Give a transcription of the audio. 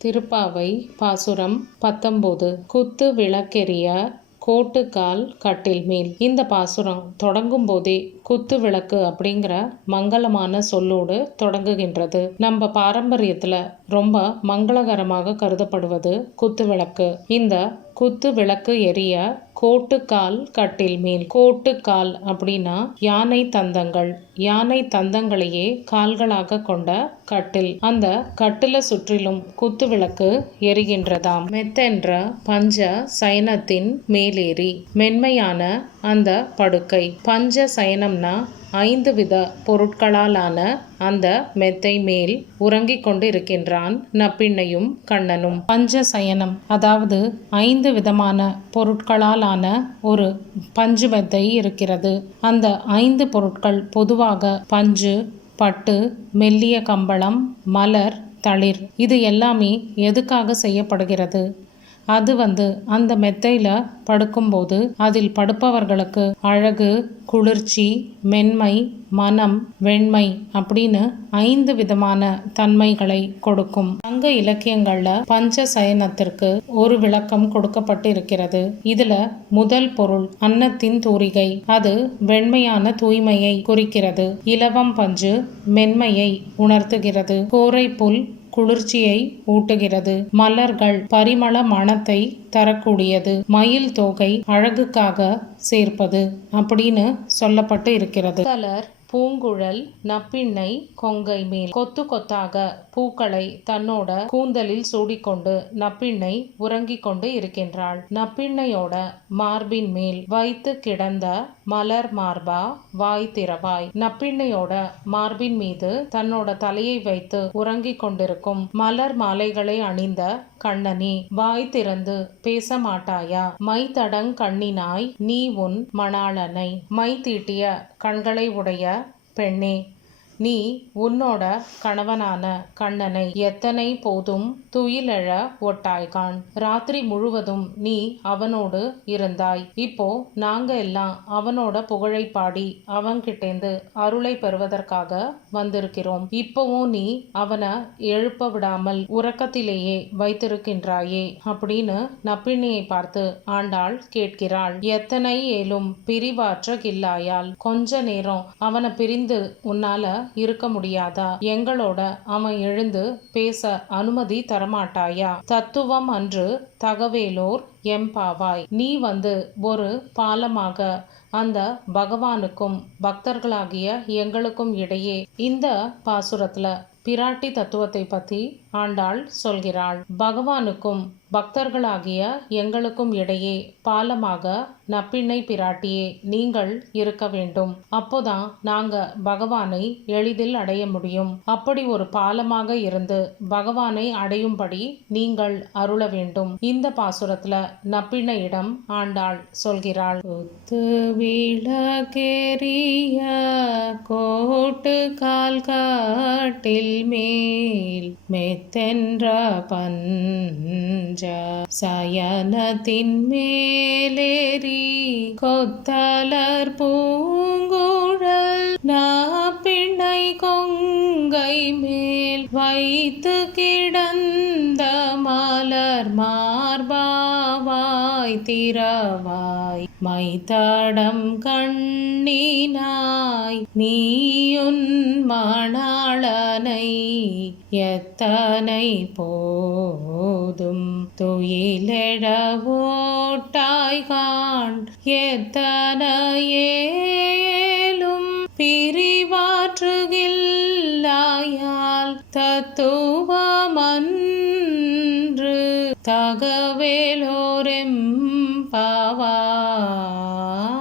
திருப்பாவை பாசுரம் 19. குத்து விளக்கெரிய கோட்டுக்கால் கட்டில் மேல். இந்த பாசுரம் தொடங்கும் போதே குத்து விளக்கு அப்படிங்கிற மங்களமான சொல்லோடு தொடங்குகின்றது. நம்ம பாரம்பரியத்துல ரொம்ப மங்களகரமாக கருதப்படுவது குத்து விளக்கு. இந்த குத்து விளக்கு எரிய கோட்டுக்கால் கட்டில் மேல். கோட்டுக்கால் அப்படின்னா யானை தந்தங்கள். யானை தந்தங்களையே கால்களாக கொண்ட கட்டில். அந்த கட்டில சுற்றிலும் குத்து விளக்கு எரிகின்றதாம். மெத்தென்ற பஞ்ச சயனத்தின் மேலேறி. மென்மையான அந்த படுக்கை. பஞ்ச சயனம்னா 5 வித பொருட்களாலான அந்த மெத்தை மேல் உறங்கிக் கொண்டு இருக்கின்றான் நப்பிண்ணையும் கண்ணனும். பஞ்ச சயனம் அதாவது 5 விதமான பொருட்களாலான ஒரு பஞ்சு மெத்தை இருக்கிறது. அந்த 5 பொருட்கள் பொதுவாக பஞ்சு, பட்டு, மெல்லிய கம்பளம், மலர், தளிர். இது எல்லாமே எதுக்காக செய்யப்படுகிறது? அது அந்த மெத்தையில படுக்கும்போது அதில் படுப்பவர்களுக்கு அழகு, குளிர்ச்சி, மென்மை, மனம், வெண்மை அப்படின்னு 5 விதமான தன்மைகளை கொடுக்கும். சங்க இலக்கியங்கள்ல பஞ்ச சயனத்திற்கு ஒரு விளக்கம் கொடுக்கப்பட்டு இருக்கிறது. இதுல முதல் பொருள் அன்னத்தின் தூரிகை. அது வெண்மையான தூய்மையை குறிக்கிறது. இலவம் பஞ்சு மென்மையை உணர்த்துகிறது. கோரை புல் குளிர்ச்சியை ஊட்டுகிறது. மலர்கள் பரிமள மணத்தை தரக்கூடியது. மயில் தோகை அழகுக்காக சேர்ப்பது அப்படின்னு சொல்லப்பட்டு இருக்கிறது. மலர், பூங்குழல், நப்பிண்ணை கொங்கை மேல். கொத்து கொத்தாக பூக்களை தன்னோட கூந்தலில் சூடிக்கொண்டு நப்பிண்ணை உறங்கிக் கொண்டு இருக்கின்றாள். நப்பிண்ணையோட மார்பின் மேல் வைத்து கிடந்த மலர் மார்பா வாய் திறவாய். நப்பிண்ணையோட மார்பின் மீது தன்னோட தலையை வைத்து உறங்கிக் கொண்டிருக்கும் மலர் மாலைகளை அணிந்த கண்ணனே, வாய் திறந்து பேச மாட்டாயா? மை தடங் கண்ணினாய் நீ உன் மணாளனை. மை தீட்டிய கண்களை உடைய பெண்ணே, நீ உன்னோட கணவனான கண்ணனை எத்தனை போதும் துயிலெழ ஒட்டாய்கான். ராத்திரி முழுவதும் நீ அவனோடு இருந்தாய். இப்போ நாங்க எல்லாம் அவனோட புகழை பாடி அவன்கிட்டேந்து அருளை பெறுவதற்காக வந்திருக்கிறோம். இப்போவும் நீ அவனை எழுப்ப விடாமல் உறக்கத்திலேயே வைத்திருக்கின்றாயே அப்படின்னு நப்பிண்ணையை பார்த்து ஆண்டாள் கேட்கிறாள். எத்தனை ஏலும் பிரிவாற்றகில்லாயால். கொஞ்ச நேரம் அவனை பிரிந்து உன்னால இருக்க முடியாதா? எங்களோட அவன் எழுந்து பேச அனுமதி தரமாட்டாயா? தத்துவம் அன்று தகவேலோர் எம்பாவாய். நீ ஒரு பாலமாக அந்த பகவானுக்கும் பக்தர்களாகிய எங்களுக்கும் இடையே. இந்த பாசுரத்துல பிராட்டி தத்துவத்தை பத்தி ஆண்டாள் சொல்கிறாள். பகவானுக்கும் பக்தர்களாகிய எங்களுக்கும் இடையே பாலமாக நப்பிண்ணை பிராட்டியே நீங்கள் இருக்க வேண்டும். அப்போதான் நாங்க பகவானை எளிதில் அடைய முடியும். அப்படி ஒரு பாலமாக இருந்து பகவானை அடையும்படி நீங்கள் அருள வேண்டும். இந்த பாசுரத்துல நப்பிண்ணையிடம் ஆண்டாள் சொல்கிறாள். குத்து விளக்கெரிய கோட்டு கால் காட்டில் மேல் மெத்தென்ற பஞ்ச சயனத்தின் மேலேறி கொத்தலர் பூங்குழல் நப்பிண்ணை கொங்கை மேல் வைத்து கிடந்த மலர் மார்பாவாய் திறவாய். மைத்தடம் கண்ணினாய் நீயுன் மணாளனை எத்தனை போதும் துயிலெழ ஓட்டாய்கான். எத்தனையேலும் பிரிவாற்றுகில்லாயால். தத்துவமன்று தகவேலோரெம் பாவாய்.